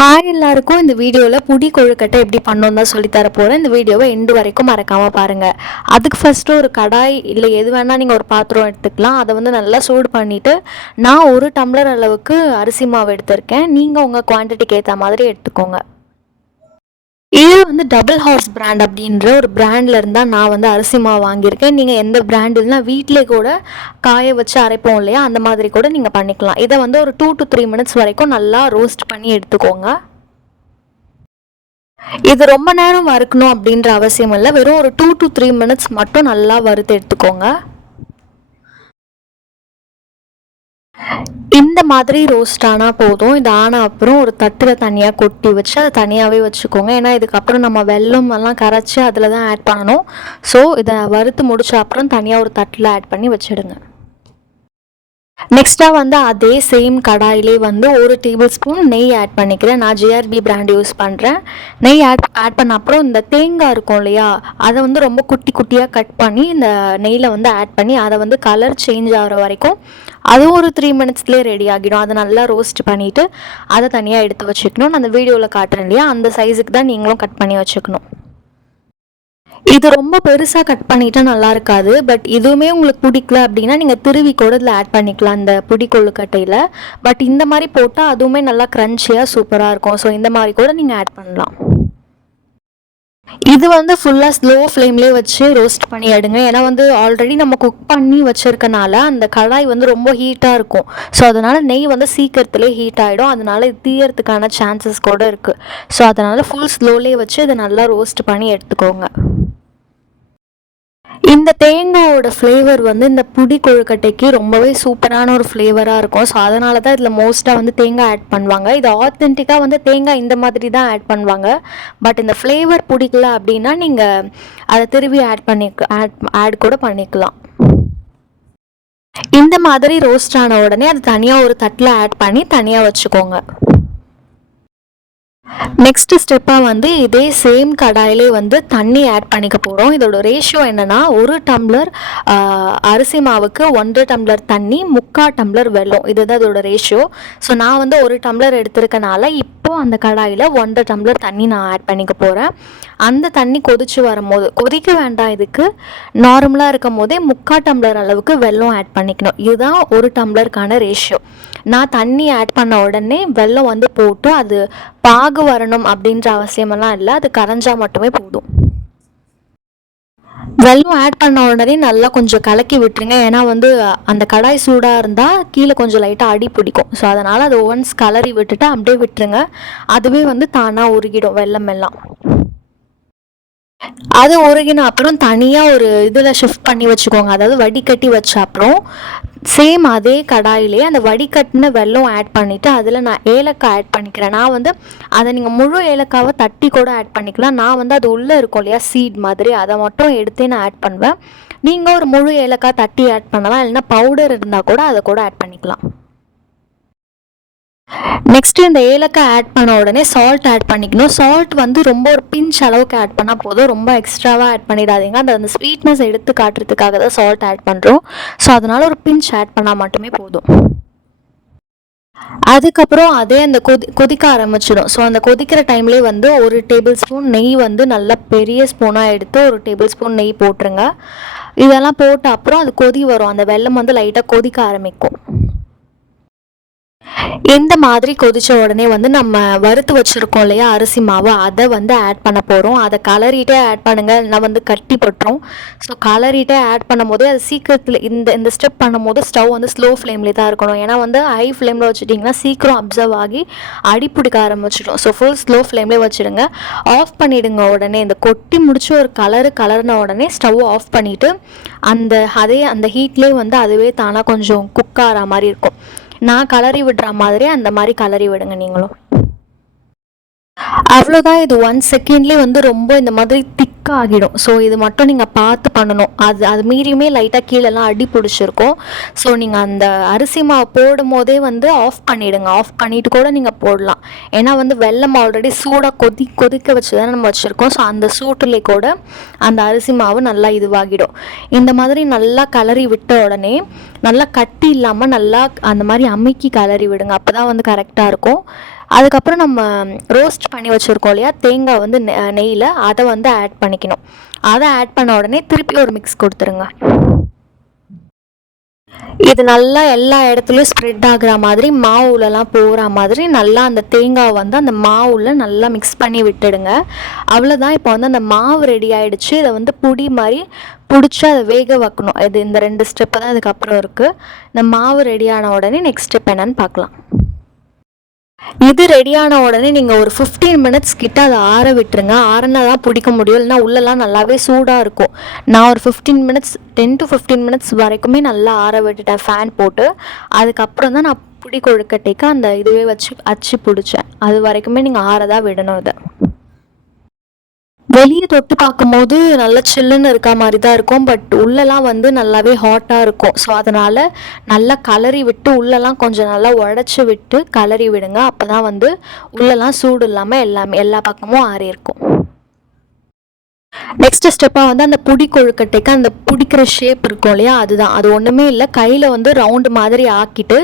Hi எல்லாருக்கும். இந்த வீடியோவில் புடி கொழுக்கட்டை எப்படி பண்ணணும் தான் சொல்லி தர போகிறேன். இந்த வீடியோவை எண்டு வரைக்கும் மறக்காமல் பாருங்கள். அதுக்கு ஃபஸ்ட்டு ஒரு கடாய் இல்லை எது வேணால் நீங்கள் ஒரு பாத்திரம் எடுத்துக்கலாம். அதை வந்து நல்லா சூடு பண்ணிவிட்டு நான் 1 டம்ளர் அளவுக்கு அரிசி மாவு எடுத்திருக்கேன். நீங்கள் உங்கள் குவான்டிட்டிக்கு ஏற்ற மாதிரி எடுத்துக்கோங்க. இது வந்து டபுள் ஹார்ஸ் பிராண்ட் அப்படின்ற ஒரு பிராண்டில் இருந்தால் நான் வந்து அரிசி மாவு வாங்கியிருக்கேன். நீங்கள் எந்த பிராண்ட் இல்லைனா வீட்டிலே கூட காய வச்சு அரைப்போம் இல்லையா, அந்த மாதிரி கூட நீங்கள் பண்ணிக்கலாம். இதை வந்து ஒரு 2 to 3 மினிட்ஸ் வரைக்கும் நல்லா ரோஸ்ட் பண்ணி எடுத்துக்கோங்க. இது ரொம்ப நேரம் வறுக்கணும் அப்படின்ற அவசியம் இல்லை. வெறும் ஒரு 2 to 3 மினிட்ஸ் மட்டும் நல்லா வறுத்து எடுத்துக்கோங்க. இந்த மாதிரி ரோஸ்ட் ஆனால் போதும். இது ஆனால் அப்புறம் ஒரு தட்டில் தனியாக கொட்டி வச்சு அதை தனியாகவே வச்சுக்கோங்க. ஏன்னா இதுக்கப்புறம் நம்ம வெல்லம் எல்லாம் கரைச்சி அதில் தான் ஆட் பண்ணணும். ஸோ இதை வறுத்து முடிச்ச அப்புறம் தனியாக ஒரு தட்டில் ஆட் பண்ணி வச்சுடுங்க. நெக்ஸ்ட்டாக வந்து அதே சேம் கடாயிலே வந்து 1 டேபிள் ஸ்பூன் நெய் ஆட் பண்ணிக்கிறேன். நான் ஜிஆர்பி பிராண்ட் யூஸ் பண்ணுறேன். நெய் ஆட் பண்ண அப்புறம் இந்த தேங்காய் இருக்கும் இல்லையா, அதை வந்து ரொம்ப குட்டி குட்டியாக கட் பண்ணி இந்த நெய்யில் வந்து ஆட் பண்ணி அதை வந்து கலர் சேஞ்ச் ஆகிற வரைக்கும் அதுவும் ஒரு 3 மினிட்ஸ்லேயே ரெடி ஆகிடும். அதை நல்லா ரோஸ்ட் பண்ணிவிட்டு அதை தனியாக எடுத்து வச்சுக்கணும். நான் அந்த வீடியோவில் காட்டுறேன் இல்லையா, அந்த சைஸுக்கு தான் நீங்களும் கட் பண்ணி வச்சுக்கணும். இது ரொம்ப பெருசாக கட் பண்ணிட்டா நல்லா இருக்காது. பட் இதுவுமே உங்களுக்கு பிடிக்கல அப்படின்னா நீங்கள் திருவி கூட இதில் ஆட் பண்ணிக்கலாம் இந்த புடி கொழுக்கட்டையில். பட் இந்த மாதிரி போட்டால் அதுவுமே நல்லா க்ரன்ச்சியாக சூப்பராக இருக்கும். ஸோ இந்த மாதிரி கூட நீங்கள் ஆட் பண்ணலாம். இது வந்து ஃபுல்லாக ஸ்லோ ஃப்ளேம்லேயே வச்சு ரோஸ்ட் பண்ணி எடுங்க. ஏன்னா வந்து ஆல்ரெடி நம்ம குக் பண்ணி வச்சுருக்கனால அந்த கடாய் வந்து ரொம்ப ஹீட்டாக இருக்கும். ஸோ அதனால் நெய் வந்து சீக்கிரத்துலேயே ஹீட் ஆகிடும். அதனால் இது தீயறதுக்கான சான்சஸ் கூட இருக்குது. ஸோ அதனால் ஃபுல் ஸ்லோலேயே வச்சு இதை நல்லா ரோஸ்ட் பண்ணி எடுத்துக்கோங்க. இந்த தேங்காயோட ஃப்ளேவர் வந்து இந்த புடி கொழுக்கட்டைக்கு ரொம்பவே சூப்பரான ஒரு ஃப்ளேவராக இருக்கும். ஸோ அதனால தான் இதில் மோஸ்ட்டாக வந்து தேங்காய் ஆட் பண்ணுவாங்க. இது ஆத்தென்டிக்காக வந்து தேங்காய் இந்த மாதிரி தான் ஆட் பண்ணுவாங்க. பட் இந்த ஃப்ளேவர் பிடிக்கல அப்படின்னா நீங்கள் அதை திரும்பி ஆட் கூட பண்ணிக்கலாம். இந்த மாதிரி ரோஸ்ட் ஆன உடனே அது தனியாக ஒரு தட்டில் ஆட் பண்ணி தனியாக வச்சுக்கோங்க. நெக்ஸ்ட் ஸ்டெப்பாக வந்து இதே சேம் கடாயிலே வந்து தண்ணி ஆட் பண்ணிக்க போகிறோம். இதோட ரேஷியோ என்னென்னா 1 டம்ளர் அரிசி மாவுக்கு 1 டம்ளர் தண்ணி, 3/4 டம்ளர் வெல்லம். இதுதான் இதோட ரேஷியோ. ஸோ நான் வந்து 1 டம்ளர் எடுத்திருக்கனால இப்போது அந்த கடாயில் 1 டம்ளர் தண்ணி நான் ஆட் பண்ணிக்க போகிறேன். அந்த தண்ணி கொதிச்சு வரும்போது, கொதிக்க வேண்டாம், இதுக்கு நார்மலாக இருக்கும் போதே 3/4 டம்ளர் அளவுக்கு வெல்லம் ஆட் பண்ணிக்கணும். இதுதான் 1 டம்ளருக்கான ரேஷியோ. நான் தண்ணி ஆட் பண்ண உடனே வெல்லம் வந்து போட்டு அது பாகு வரணும் அப்படின்ற அவசியமெல்லாம் இல்லை. அது கரைஞ்சால் மட்டுமே போதும். வெல்லம் ஆட் பண்ண உடனே நல்லா கொஞ்சம் கலக்கி விட்டுருங்க. ஏன்னா வந்து அந்த கடாய் சூடாக இருந்தால் கீழே கொஞ்சம் லைட்டாக அடி பிடிக்கும். ஸோ அதனால் அது ஒன்ஸ் கலரி விட்டுட்டு அப்படியே விட்டுருங்க. அதுவே வந்து தானாக உருகிடும் வெல்லம் எல்லாம். அது உருகின அப்புறம் தனியாக ஒரு இதில் ஷிஃப்ட் பண்ணி வச்சுக்கோங்க. அதாவது வடிகட்டி வச்ச அப்புறம் சேம் அதே கடாயிலே அந்த வடிகட்டின வெல்லம் ஆட் பண்ணிவிட்டு அதில் நான் ஏலக்காய் ஆட் பண்ணிக்கிறேன். நான் வந்து அதை நீங்கள் முழு ஏலக்காவை தட்டி கூட ஆட் பண்ணிக்கலாம். நான் வந்து அது உள்ளே இருக்கும் இல்லையா சீட் மாதிரி, அதை மட்டும் எடுத்தே நான் ஆட் பண்ணுவேன். நீங்கள் ஒரு முழு ஏலக்காய் தட்டி ஆட் பண்ணலாம். இல்லைன்னா பவுடர் இருந்தால் கூட அதை கூட ஆட் பண்ணிக்கலாம். நெக்ஸ்ட்டு இந்த ஏலக்காய் ஆட் பண்ண உடனே சால்ட் ஆட் பண்ணிக்கணும். சால்ட் வந்து ரொம்ப ஒரு பிஞ்ச் அளவுக்கு ஆட் பண்ணால் போதும். ரொம்ப எக்ஸ்ட்ராவாக ஆட் பண்ணிடாதீங்க. அந்த ஸ்வீட்னஸ் எடுத்து காட்டுறதுக்காக தான் சால்ட் ஆட் பண்ணுறோம். ஸோ அதனால் ஒரு பிஞ்ச் ஆட் பண்ணால் மட்டுமே போதும். அதுக்கப்புறம் அதே அந்த கொதிக்க ஆரம்பிச்சிடும். ஸோ அந்த கொதிக்கிற டைம்லேயே வந்து 1 டேபிள் ஸ்பூன் நெய் வந்து நல்லா பெரிய ஸ்பூனாக எடுத்து 1 டேபிள் ஸ்பூன் நெய் போட்டுருங்க. இதெல்லாம் போட்ட அப்புறம் அது கொதி வரும். அந்த வெல்லம் வந்து லைட்டாக கொதிக்க ஆரம்பிக்கும். இந்த மாதிரி கொதித்த உடனே வந்து நம்ம வறுத்து வச்சுருக்கோம் இல்லையா அரிசி மாவு, அதை வந்து ஆட் பண்ண போகிறோம். அதை கலரிட்டே ஆட் பண்ணுங்கள், இல்லைனா வந்து கட்டி பட்டுரும். ஸோ கலரிட்டே ஆட் பண்ணும் போதே அது சீக்கிரத்தில் இந்த ஸ்டெப் பண்ணும் போது ஸ்டவ் வந்து ஸ்லோ ஃப்ளேம்லேயே தான் இருக்கணும். ஏன்னா வந்து ஹை ஃப்ளேமில் வச்சுட்டிங்கன்னா சீக்கிரம் அப்சர்வ் ஆகி அடிப்பிடிக்க ஆரம்பிச்சிடும். ஸோ ஃபுல் ஸ்லோ ஃப்ளேம்லேயே வச்சுடுங்க. ஆஃப் பண்ணிவிடுங்க. உடனே இந்த கொட்டி முடிச்சு ஒரு கலர்ன உடனே ஸ்டவ் ஆஃப் பண்ணிவிட்டு அந்த ஹீட்லேயே வந்து அதுவே தானாக கொஞ்சம் குக் ஆகிற மாதிரி இருக்கும். நான் கலரி விடுற மாதிரி அந்த மாதிரி கலரி விடுங்க நீங்களும். அவ்வளோதான். இது 1 செகண்ட்லேயே வந்து ரொம்ப இந்த மாதிரி திக்காகிடும். ஸோ இது மட்டும் நீங்கள் பார்த்து பண்ணணும். அது மீறியுமே லைட்டாக கீழெல்லாம் அடி பிடிச்சிருக்கும். ஸோ நீங்கள் அந்த அரிசி மாவு போடும் போதே வந்து ஆஃப் பண்ணிவிடுங்க. ஆஃப் பண்ணிவிட்டு கூட நீங்கள் போடலாம். ஏன்னா வந்து வெல்லம் ஆல்ரெடி சூடாக கொதிக்க வச்சு தான் நம்ம வச்சுருக்கோம். ஸோ அந்த சூட்டுலேயே கூட அந்த அரிசி மாவு நல்லா இதுவாகிடும். இந்த மாதிரி நல்லா கலரி விட்ட உடனே நல்லா கட்டி இல்லாமல் நல்லா அந்த மாதிரி அமுக்கி கலரி விடுங்க. அப்போ தான் வந்து கரெக்டாக இருக்கும். அதுக்கப்புறம் நம்ம ரோஸ்ட் பண்ணி வச்சுருக்கோம் இல்லையா தேங்காய் வந்து நெய்யில், அதை வந்து ஆட் பண்ணிக்கணும். அதை ஆட் பண்ண உடனே திருப்பி ஒரு மிக்ஸ் கொடுத்துருங்க. இது நல்லா எல்லா இடத்துலையும் ஸ்ப்ரெட் ஆகுற மாதிரி, மாவுலலாம் போகிற மாதிரி நல்லா அந்த தேங்காய் வந்து அந்த மாவுல நல்லா மிக்ஸ் பண்ணி விட்டுடுங்க. அவ்வளோதான். இப்போ வந்து அந்த மாவு ரெடி ஆகிடுச்சு. இதை வந்து புடி மாதிரி பிடிச்சி அதை வேக வைக்கணும். இந்த 2 ஸ்டெப்பு தான் இதுக்கப்புறம் இருக்குது. இந்த மாவு ரெடியான உடனே நெக்ஸ்ட் ஸ்டெப் என்னன்னு பார்க்கலாம். இது ரெடியான உடனே நீங்கள் ஒரு 15 மினிட்ஸ் கிட்ட அதை ஆற விட்டுருங்க. ஆறுனா தான் பிடிக்க முடியும், இல்லைனா உள்ளெல்லாம் நல்லாவே சூடாக இருக்கும். நான் ஒரு 15 மினிட்ஸ் 10 to 15 மினிட்ஸ் வரைக்குமே நல்லா ஆற விட்டுட்டேன் ஃபேன் போட்டு. அதுக்கப்புறம் தான் நான் பிடி கொழுக்கட்டைக்கு அந்த இதுவே வச்சு அச்சு பிடிச்சேன். அது வரைக்குமே நீங்கள் ஆறதான் விடணும். இதை வெளியே தொட்டு பார்க்கும்போது நல்லா சில்லுன்னு இருக்க மாதிரி தான் இருக்கும், பட் உள்ளெல்லாம் வந்து நல்லாவே ஹாட்டாக இருக்கும். ஸோ அதனால் நல்லா கலரி விட்டு உள்ளெல்லாம் கொஞ்சம் நல்லா உடச்சி விட்டு கலரி விடுங்க. அப்போ தான் வந்து உள்ளெல்லாம் சூடு இல்லாமல் எல்லா பக்கமும் ஆறி இருக்கும். நெக்ஸ்ட் ஸ்டெப்பாக வந்து அந்த புடி கொழுக்கட்டைக்கு அந்த பிடிக்கிற ஷேப் இருக்கும் இல்லையா, அதுதான். அது ஒன்றுமே இல்லை, கையில் வந்து ரவுண்டு மாதிரி ஆக்கிட்டு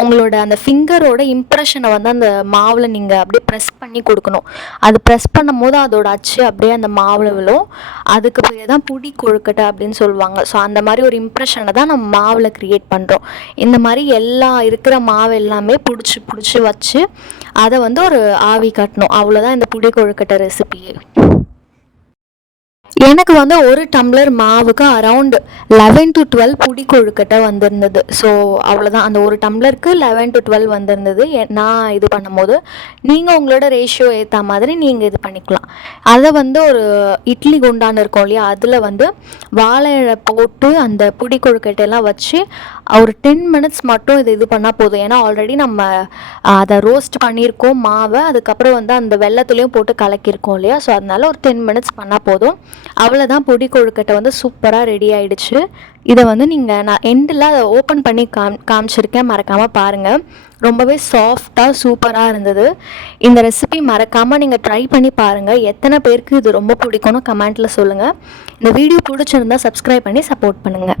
உங்களோட அந்த ஃபிங்கரோட இம்ப்ரெஷனை வந்து அந்த மாவில் நீங்கள் அப்படியே ப்ரெஸ் பண்ணி கொடுக்கணும். அது ப்ரெஸ் பண்ணும் போது அதோட அச்சு அப்படியே அந்த மாவில் விழும். அதுக்கு பேர் தான் புடி கொழுக்கட்டை அப்படின்னு சொல்லுவாங்க. ஸோ அந்த மாதிரி ஒரு இம்ப்ரெஷனை தான் நம்ம மாவில் க்ரியேட் பண்ணுறோம். இந்த மாதிரி எல்லா இருக்கிற மாவு எல்லாமே பிடிச்சி வச்சு அதை வந்து ஒரு ஆவி கட்டணும். அவ்வளோதான் இந்த புடி கொழுக்கட்டை ரெசிபியே. எனக்கு வந்து ஒரு டம்ளர் மாவுக்கு அரவுண்ட் 11 to 12 புடி கொழுக்கட்டை வந்திருந்தது. ஸோ அவ்வளோதான். அந்த ஒரு டம்ளருக்கு 11 to 12 வந்திருந்தது நான் இது பண்ணும்போது. நீங்கள் உங்களோட ரேஷியோ ஏற்ற மாதிரி நீங்கள் இது பண்ணிக்கலாம். அதை வந்து ஒரு இட்லி குண்டான் இருக்கும் இல்லையா, அதில் வந்து வாழை இலை போட்டு அந்த புடி கொழுக்கட்டையெல்லாம் வச்சு ஒரு 10 மினிட்ஸ் மட்டும் இது பண்ணால் போதும். ஏன்னா ஆல்ரெடி நம்ம அதை ரோஸ்ட் பண்ணியிருக்கோம் மாவை, அதுக்கப்புறம் வந்து அந்த வெல்லத்துலேயும் போட்டு கலக்கியிருக்கோம் இல்லையா. ஸோ அதனால் ஒரு 10 மினிட்ஸ் பண்ணால் போதும். அவ்வளோதான், பொடி கொழுக்கட்டை வந்து சூப்பராக ரெடி ஆகிடுச்சு. இதை வந்து நான் எண்டில் அதை ஓப்பன் பண்ணி காமிச்சிருக்கேன், மறக்காமல் பாருங்கள். ரொம்பவே சாஃப்டாக சூப்பராக இருந்தது. இந்த ரெசிபி மறக்காமல் நீங்கள் ட்ரை பண்ணி பாருங்கள். எத்தனை பேருக்கு இது ரொம்ப பிடிக்கும்னு கமெண்ட்டில் சொல்லுங்கள். இந்த வீடியோ பிடிச்சிருந்தால் சப்ஸ்கிரைப் பண்ணி சப்போர்ட் பண்ணுங்கள்.